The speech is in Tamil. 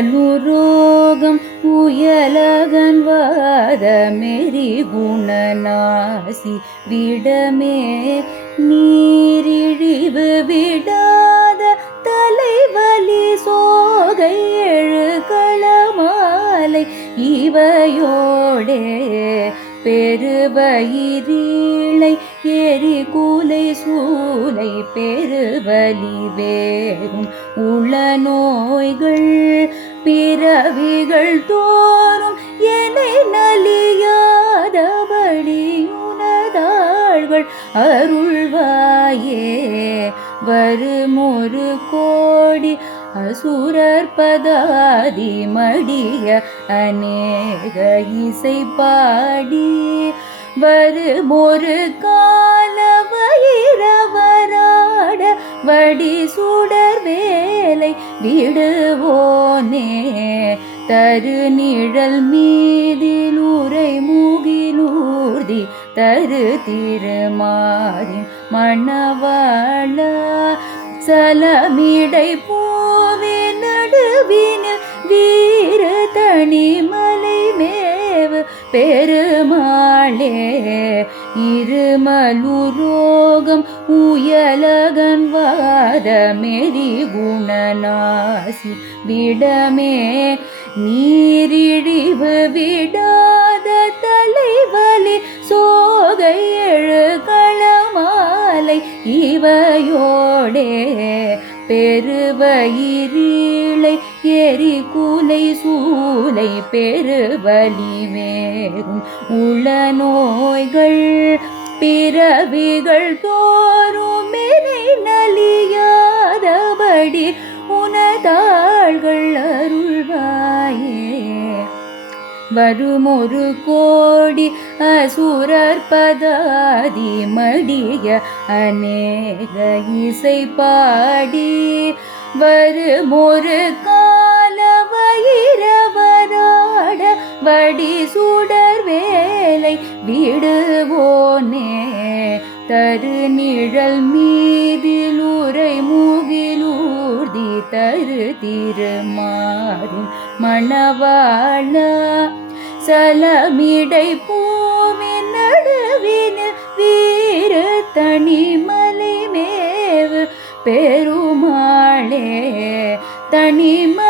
இருமலுரோகம் உயலகன் வாதமெறி குணநாசி விடமே நீரிழிவு விடாத தலைவலி சோகை எழுகளமாலை இவையோடே பெருவயிரீளை எரிகுலை சூலை பெருவலி வேகும் உள நோய்கள் பிறவிகள் தோறும் என்னை நலியாதபடி உனதாள்கள் அருள்வாயே வருமொரு கோடி அசுரர் பதாதி மடிய அநேக இசை பாடி வருமொரு கால வயிரவராட வடி சுடர் வேலை விடுவோனே தரு நிழல் மீதில் உரை மூகிலூர்தி தரு திருமாரின் மணவாள சலமிடை பூவின் நடுவினில் வீர தனிமலை மேவு பெருமாளே இருமலுரோகம் உயலகன் வாதமெறி குணநாசி விடமே நீரிழிவு விடாத தலைவலி சோகை எழுகளமாலை இவையோடே பெருவயிரீளை எரிகுலை சூலை பெருவலி வேகும் உள நோய்கள் பிறவிகள் தோறும் என்னை நலியாதபடி உனதாள்கள் அருள்வாயே வருமொரு கோடி அசுரர் பதாதி மடிய அநேக இசை பாடி வருமொரு கால வயிரவராட வடி சுடர் வேலை விடுவோனே தரு நிழல் மீதில் உரை மூகிலூர்தி தரு திருமாரின் மணவாள சலமிடை பூவின் நடுவினில் வீர தனிமலை மேவு பெருமாளே தனிமலை